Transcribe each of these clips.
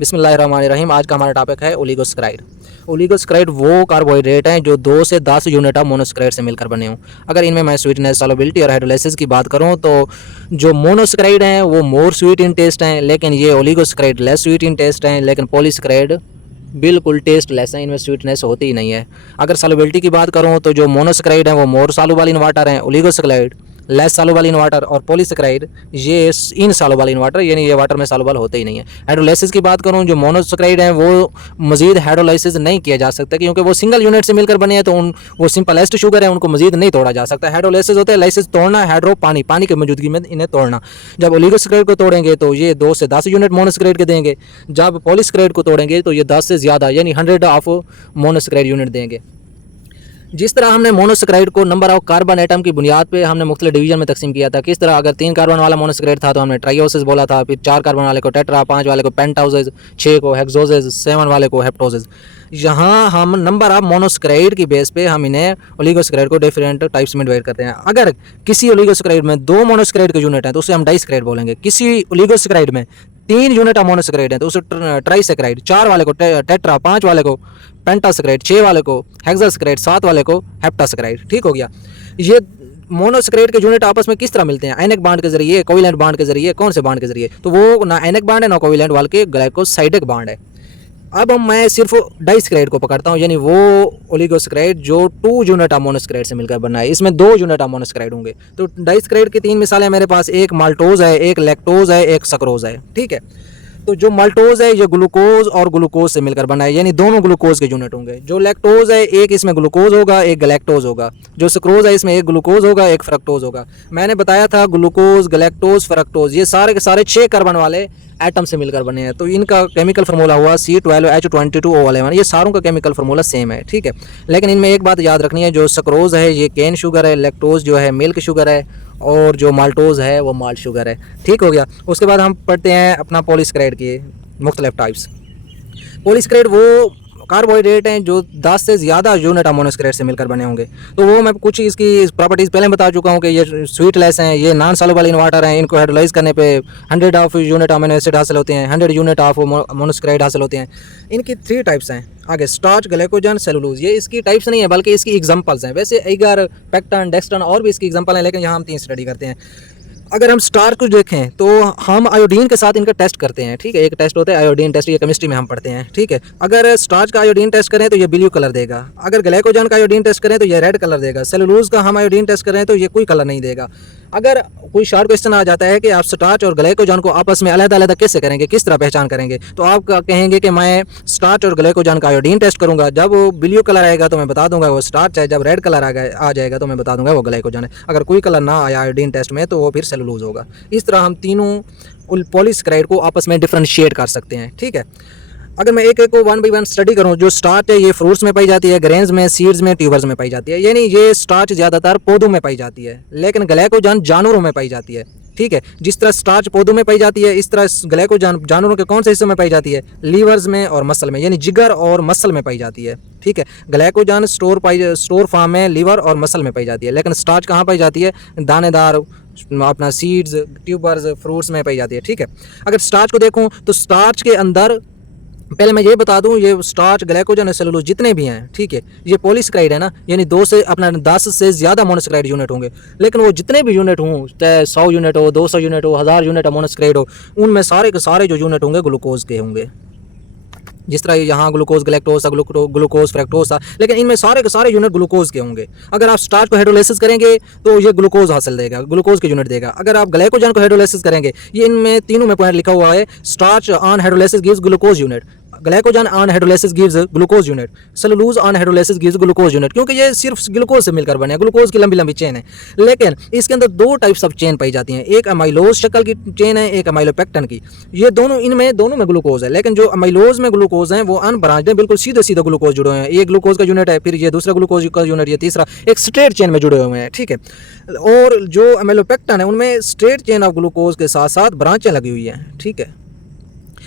बिस्मिल्लाहिर्रहमानिर्रहीम। आज का हमारा टॉपिक है ओलिगोसैकेराइड। ओलिगोसैकेराइड वो कार्बोहाइड्रेट हैं जो 2 से 10 यूनिट ऑफ मोनोसैकेराइड से मिलकर बने हों। अगर इनमें मैं स्वीटनेस, सॉल्युबिलिटी और हाइड्रोलाइसिस की बात करूं तो जो मोनोसैकेराइड हैं वो मोर स्वीट इन टेस्ट हैं, लेकिन ये oligosaccharide less sweet in taste हैं। लेकिन पॉलीसैकेराइड बिल्कुल टेस्ट लेस है, इनमें स्वीटनेस होती ही नहीं है। अगर सॉल्युबिलिटी की बात करूं तो जो मोनोसैकेराइड हैं वो मोर सॉल्युबल इन वाटर हैं, oligosaccharide less soluble in water, और पॉलीसैकेराइड ये इन सॉल्युबल इन वाटर, यानी ये वाटर में सॉल्युबल होते ही नहीं है। हाइड्रोलाइसिस की बात करूं, जो मोनोसैकेराइड हैं वो मजीद हाइड्रोलाइसिस नहीं किया जा सकता क्योंकि वो सिंगल यूनिट से मिलकर बने हैं, तो वो सिंपलेस्ट शुगर है, उनको मजीद नहीं तोड़ा जा सकता। हाइड्रोलाइसिस होता है लाइसिस तोड़ना, हाइड्रो पानी की मौजूदगी में इन्हें तोड़ना। जब ओलिगोसैकेराइड को तोड़ेंगे तो ये 2 से 10 यूनिट मोनोसैकेराइड के देंगे। जब पॉलीसैकेराइड को तोड़ेंगे तो ये 10 से ज़्यादा यानी 100 ऑफ मोनोसैकेराइड यूनिट देंगे। जिस तरह हमने मोनोसैकेराइड को नंबर ऑफ कार्बन एटम की बुनियाद पे हमने मुख्तलिफ डिवीजन में तकसीम किया था। किस तरह, अगर 3 कार्बन वाला मोनोसैकेराइड था तो हमने ट्राइओसिस बोला था, फिर 4 कार्बन वाले को टेट्रा, 5 वाले को पेंटाओसिस, 6 को हेक्सोसिस, 7 वाले को हेप्टोसिस। यहाँ हम नंबर ऑफ मोनोसैकेराइड की बेस पे हम इन्हें ओलिगोसैकेराइड को डिफरेंट टाइप्स में डिवाइड करते हैं। अगर किसी ओलिगोसैकेराइड में 2 मोनोसैकेराइड के यूनिट हैं तो उसे हम डाइसैकेराइड बोलेंगे। किसी ओलिगोसैकेराइड में 3 यूनिट ऑफ मोनोसैकेराइड हैं तो उसे ट्राइसैकेराइड, 4 वाले को टेट्रा, 5 वाले को पेंटासैकेराइड, 6 वाले को हेक्सासैकेराइड, 7 वाले को हेप्टासैकेराइड। ठीक हो गया। ये मोनोसैकेराइड के यूनिट आपस में किस तरह मिलते हैं? आयनिक बांड के जरिए, कोवेलेंट बांड के जरिए। कौन से बांड के जरिए? तो वो ना आयनिक बांड है ना कोवेलेंट, बल्कि ग्लाइकोसाइडिक बांड है। अब मैं सिर्फ डाइसैकेराइड को पकड़ता हूँ, यानी वो ओलिगोसैकेराइड जो 2 यूनिट ऑफ मोनोसैकेराइड से मिलकर बना है। इसमें 2 यूनिट ऑफ मोनोसैकेराइड होंगे। तो डाइसैकेराइड की 3 मिसालें मेरे पास, एक माल्टोज है, एक लैक्टोज है, एक सक्रोज है। ठीक है। तो जो माल्टोज है ये ग्लूकोज और ग्लूकोज से मिलकर बना है, यानी दोनों ग्लूकोज के यूनिट होंगे। जो लैक्टोज है एक इसमें ग्लूकोज होगा, एक गलैक्टोज होगा। जो सक्रोज है इसमें एक ग्लूकोज होगा, एक फ्रक्टोज होगा। मैंने बताया था ग्लूकोज, गलैक्टोज, फ्रक्टोज ये सारे के सारे 6 कार्बन वाले एटम से मिलकर बने हैं। तो इनका केमिकल फार्मूला हुआ C12H22O11। ये सारों का केमिकल फार्मूला सेम है। ठीक है। लेकिन इनमें एक बात याद रखनी है, जो सक्रोज है ये केन शुगर है, लैक्टोज जो है मिल्क शुगर है, और जो माल्टोज है वो माल्ट शुगर है। ठीक हो गया। उसके बाद हम पढ़ते हैं अपना पॉलीसैकेराइड के मुख्तलिफ टाइप्स। पॉलीसैकेराइड वो कार्बोहाइड्रेट हैं जो 10 से ज़्यादा यूनिट ऑफ मोनोसैकेराइड से मिलकर बने होंगे। तो वो मैं कुछ इसकी प्रॉपर्टीज़ पहले बता चुका हूँ कि ये स्वीटलेस हैं, ये नॉन सॉल्युबल इन वाटर हैं, इनको हाइड्रोलाइज करने पे 100 ऑफ यूनिट अमीनो एसिड हासिल होते हैं, 100 यूनिट ऑफ मोनोसैकेराइड हासिल होते हैं। इनकी 3 टाइप्स हैं। आगे स्टार्च, ग्लाइकोजन, सेलुलोज, ये इसकी टाइप्स नहीं है बल्कि इसकी एग्जांपल्स हैं। वैसे एगर, पेक्टन, डेक्सट्रन और भी इसकी एग्जांपल हैं, लेकिन यहाँ हम 3 स्टडी करते हैं। अगर हम स्टार्च को देखें तो हम आयोडीन के साथ इनका टेस्ट करते हैं। ठीक है। एक टेस्ट होता है आयोडीन टेस्ट, ये केमिस्ट्री में हम पढ़ते हैं। ठीक है। अगर स्टार्च का आयोडीन टेस्ट करें तो ये ब्लू कलर देगा। अगर ग्लाइकोजन का आयोडीन टेस्ट करें तो ये रेड कलर देगा। सेलुलोज का हम आयोडीन टेस्ट करें तो ये कोई कलर नहीं देगा। अगर कोई शार्ट क्वेश्चन आ जाता है कि आप स्टार्च और ग्लाइकोजन को आपस में अलग-अलग कैसे करेंगे, किस तरह पहचान करेंगे, तो आप कहेंगे कि मैं स्टार्च और ग्लाइकोजन का आयोडीन टेस्ट करूंगा। जब वो ब्लू कलर आएगा तो मैं बता दूंगा वो स्टार्च है, जब रेड कलर आ जाएगा तो मैं बता दूंगा वो ग्लाइकोजन है। अगर कोई कलर ना आया आयोडीन टेस्ट में तो वो फिर सेलुलोज होगा। इस तरह हम तीनों पॉलीसैकेराइड को आपस में डिफरेंशिएट कर सकते हैं। ठीक है। अगर मैं एक एक को 1 बाई 1 स्टडी करूं, जो स्टार्च है ये फ्रूट्स में पाई जाती है, ग्रेन्स में, सीड्स में, ट्यूबर्स में पाई जाती है, यानी ये स्टार्च ज़्यादातर पौधों में पाई जाती है, लेकिन ग्लाइकोजन जानवरों में पाई जाती है। ठीक है। जिस तरह स्टार्च पौधों में पाई जाती है, इस तरह ग्लाइकोजन जानवरों के कौन से हिस्सों में पाई जाती है? लीवर्स में और मसल में, यानी जिगर और मसल में पाई जाती है। ठीक है। ग्लाइकोजन स्टोर फॉर्म में लीवर और मसल में पाई जाती है, लेकिन स्टार्च कहाँ पाई जाती है? दानेदार अपना सीड्स, ट्यूबर्स, फ्रूट्स में पाई जाती है। ठीक है। अगर स्टार्च को देखूं तो स्टार्च के अंदर, पहले मैं ये बता दूं, ये स्टार्च, ग्लाइकोजन और सेलुलोज जितने भी हैं, ठीक है, ये पॉलीसैकेराइड है ना, यानी 10 से ज़्यादा मोनोसैकेराइड यूनिट होंगे। लेकिन वो जितने भी यूनिट हों, चाहे 100 यूनिट हो, 200 यूनिट हो, 1000 यूनिट मोनोसैकेराइड हो, उनमें सारे के सारे जो यूनिट होंगे ग्लूकोज के होंगे। जिस तरह यहाँ ग्लूकोज, गैलेक्टोज था, ग्लूकोज, फ्रक्टोज था, लेकिन इनमें सारे के सारे यूनिट ग्लूकोज के होंगे। अगर आप स्टार्च को हाइड्रोलाइसिस करेंगे तो ये ग्लूकोज हासिल देगा, ग्लूकोज के यूनिट देगा। अगर आप ग्लाइकोजन को हाइड्रोलाइसिस करेंगे, ये इनमें तीनों में पॉइंट लिखा हुआ है, starch on hydrolysis gives glucose unit, glycogen on hydrolysis gives glucose unit, cellulose on hydrolysis gives glucose unit, क्योंकि ये सिर्फ ग्लूकोज से मिलकर बने हैं, ग्लूकोज की लंबी लंबी चेन है। लेकिन इसके अंदर 2 टाइप्स ऑफ चेन पाई जाती हैं, एक अमाइलोज शक्ल की चेन है, एक अमाइलोपेक्टन की। ये दोनों में ग्लूकोज है, लेकिन जो अमाइलोज में ग्लूकोज हैं वो अनब्रांच्ड है, बिल्कुल सीधे सीधे ग्लूकोज जुड़े हुए हैं। ये ग्लूकोज का यूनिट है, फिर ये दूसरा ग्लूकोज का यूनिट, ये तीसरा, एक स्ट्रेट चेन में जुड़े हुए हैं। ठीक है। और जो अमाइलोपेक्टन है उनमें स्ट्रेट चेन ऑफ ग्लूकोज के साथ साथ ब्रांचें लगी हुई हैं। ठीक है।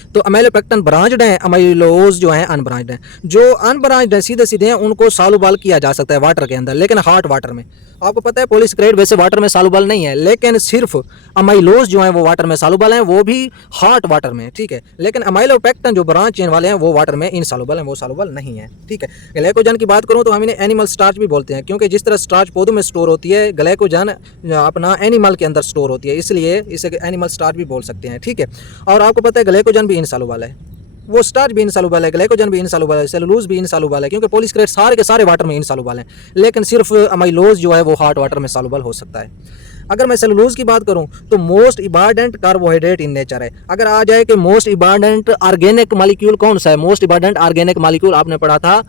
तो अमाइलोपेक्टिन ब्रांच्ड हैं, अमाइलोज जो हैं अनब्रांच्ड हैं। जो अनब्रांच्ड हैं सीधे सीधे हैं उनको सॉल्युबल किया जा सकता है वाटर के अंदर, लेकिन हॉट वाटर में। आपको पता है पॉलीसेकेराइड वैसे वाटर में सॉल्युबल नहीं है, लेकिन सिर्फ अमाइलोज जो हैं वो वाटर में सॉल्युबल हैं, वो भी हॉट वाटर में, ठीक है। लेकिन अमाइलोपेक्टिन जो ब्रांच चेन वाले हैं वो वाटर में इनसॉल्युबल हैं, वो सॉल्युबल नहीं है, ठीक है। ग्लाइकोजन की बात करूँ तो हम इन्हें एनिमल स्टार्च भी बोलते हैं, क्योंकि जिस तरह स्टार्च पौधों में स्टोर होती है, ग्लाइकोजन अपना एनिमल के अंदर स्टोर होती है, इसलिए इसे एनिमल स्टार्च भी बोल सकते हैं, ठीक है। और आपको पता है ग्लाइकोजन भी इनसॉल्युबल है, वो स्टार्च भी इनसॉल्युबल है, ग्लाइकोजन भी इनसॉल्युबल है, सेलुलोज भी इनसॉल्युबल है, क्योंकि पॉलीसेकेराइड सारे के सारे वाटर में इनसॉल्युबल हैं, लेकिन सिर्फ अमाइलोज जो है वो हॉट वाटर में सॉल्युबल हो सकता है। अगर मैं सेलुलोज की बात करूं तो most important carbohydrate in nature है। अगर आ जाए कि मोस्ट इम्पॉर्टेंट ऑर्गेनिक मॉलिक्यूल कौन सा है, मोस्ट इम्पॉर्टेंट ऑर्गेनिक मॉलिक्यूल आपने पढ़ा था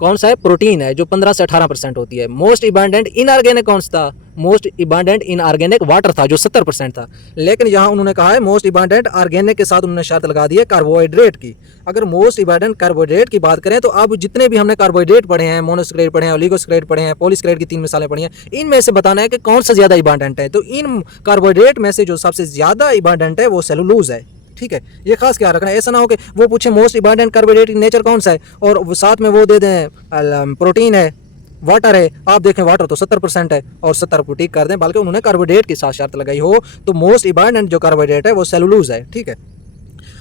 कौन सा है, प्रोटीन है, जो 15 से 18% होती है। मोस्ट इम्पॉर्टेंट इनऑर्गेनिक कौन सा था, मोस्ट इम्पॉर्टेंट इनऑर्गेनिक वाटर था जो 70% था, लेकिन यहाँ उन्होंने कहा है मोस्ट इम्पॉर्टेंट ऑर्गेनिक के साथ उन्होंने शर्त लगा दी है कार्बोहाइड्रेट की। अगर मोस्ट इम्पॉर्टेंट कार्बोहाइड्रेट की बात करें तो अब जितने भी हमने कार्बोहाइड्रेट पढ़े हैं, मोनोसेकेराइड पढ़े हैं, ओलिगोसेकेराइड पढ़े हैं, पॉलीसेकेराइड की 3 मिसालें पढ़ी हैं, इनमें से बताना है कि कौन सा ज़्यादा इम्पॉर्टेंट है। तो इन कार्बोहाइड्रेट में से जो सबसे ज़्यादा इम्पॉर्टेंट है वो सेलुलोज है, ठीक है। ये खास क्या रखना है, ऐसा ना हो कि वो पूछे most important carbohydrate in nature कौन सा है और वो साथ में वो दे दें प्रोटीन है, वाटर है। आप देखें वाटर तो 70% है और 70 को टिक कर दें, बल्कि उन्होंने कार्बोहाइड्रेट की साथ शर्त लगाई हो, तो मोस्ट इम्पॉर्टेंट जो कार्बोहाइड्रेट है वो सेलुलोज है, ठीक है।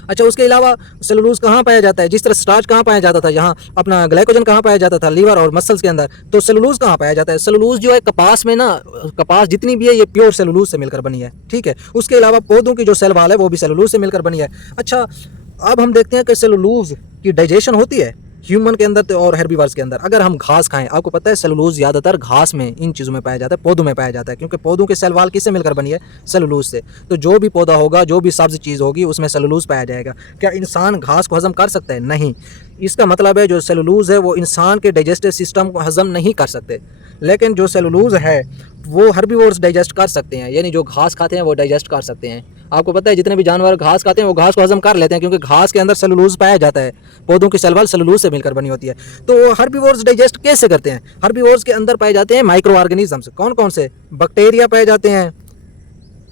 अच्छा, उसके अलावा सेलुलोज कहाँ पाया जाता है, जिस तरह स्टार्च कहाँ पाया जाता था, यहाँ अपना ग्लाइकोजन कहाँ पाया जाता था, लीवर और मसल्स के अंदर, तो सेलुलोज कहाँ पाया जाता है। सेलुलोज जो है कपास में ना, कपास जितनी भी है ये प्योर सेलुलोज से मिलकर बनी है, ठीक है। उसके अलावा पौधों की जो सेल वाल है वो भी सेलुलोज से मिलकर बनी है। अच्छा, अब हम देखते हैं कि सेलुलोज की डाइजेशन होती है ह्यूमन के अंदर और हेर्बीवर्स के अंदर। अगर हम घास खाएं, आपको पता है सेलुलोज ज़्यादातर घास में, इन चीज़ों में पाया जाता है, पौधों में पाया जाता है, क्योंकि पौधों के सेल वाल किससे मिलकर बनी है, सेलुलोज से। तो जो भी पौधा होगा, जो भी सब्ज चीज़ होगी उसमें सेलुलोज पाया जाएगा। क्या इंसान घास को हजम कर सकता है? नहीं। इसका मतलब है जो सेलुलोज है वो इंसान के डाइजेस्टिव सिस्टम को हजम नहीं कर सकते, लेकिन जो सेलुलोज है वो हर्बीवोर्स डाइजेस्ट कर सकते हैं, यानी जो घास खाते हैं वो डाइजेस्ट कर सकते हैं। आपको पता है जितने भी जानवर घास खाते हैं वो घास को हजम कर लेते हैं, क्योंकि घास के अंदर सेलुलोज पाया जाता है, पौधों की सेल वाल सेलुलोज से मिलकर बनी होती है। तो हर्बीवोर्स डाइजेस्ट कैसे करते हैं? हर्बीवोर्स के अंदर पाए जाते हैं माइक्रो ऑर्गेनिजम्स। कौन कौन से? बैक्टीरिया पाए जाते हैं,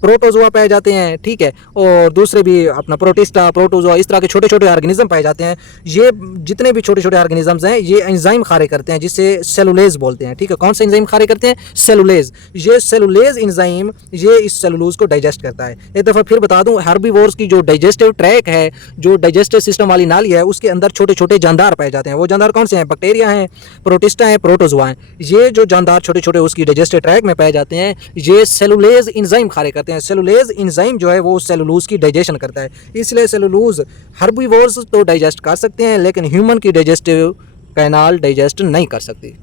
प्रोटोजोआ पाए जाते हैं, ठीक है, और दूसरे भी अपना प्रोटिस्टा, प्रोटोजोआ, इस तरह के छोटे छोटे ऑर्गेनिज्म पाए जाते हैं। ये जितने भी छोटे छोटे ऑर्गेनिजम्स हैं ये एंजाइम खारे करते हैं, जिसे सेलुलेज बोलते हैं, ठीक है। कौन सा एंजाइम खारे करते हैं? सेलुलेज। ये सेलुलेज एंजाइम ये इस सेलुलोज को डाइजेस्ट करता है। एक दफ़ा फिर बता दूं, हर्बीवोर्स की जो डाइजेस्टिव ट्रैक है, जो डाइजेस्टिव सिस्टम वाली नाली है, उसके अंदर छोटे छोटे जानदार पाए जाते हैं। वो जानदार कौन से हैं? बैक्टीरिया हैं, प्रोटिस्टा हैं, प्रोटोजोआ हैं। ये जो जानदार छोटे छोटे उसकी डाइजेस्टिव ट्रैक में पाए जाते हैं, ये सेलुलेज एंजाइम खारे करते हैं। सेलुलेज एंजाइम जो है वो सेलुलोज की डाइजेशन करता है, इसलिए सेलुलोज हर्बीवोर्स तो डाइजेस्ट कर सकते हैं, लेकिन ह्यूमन की डाइजेस्टिव कैनाल डाइजेस्ट नहीं कर सकती।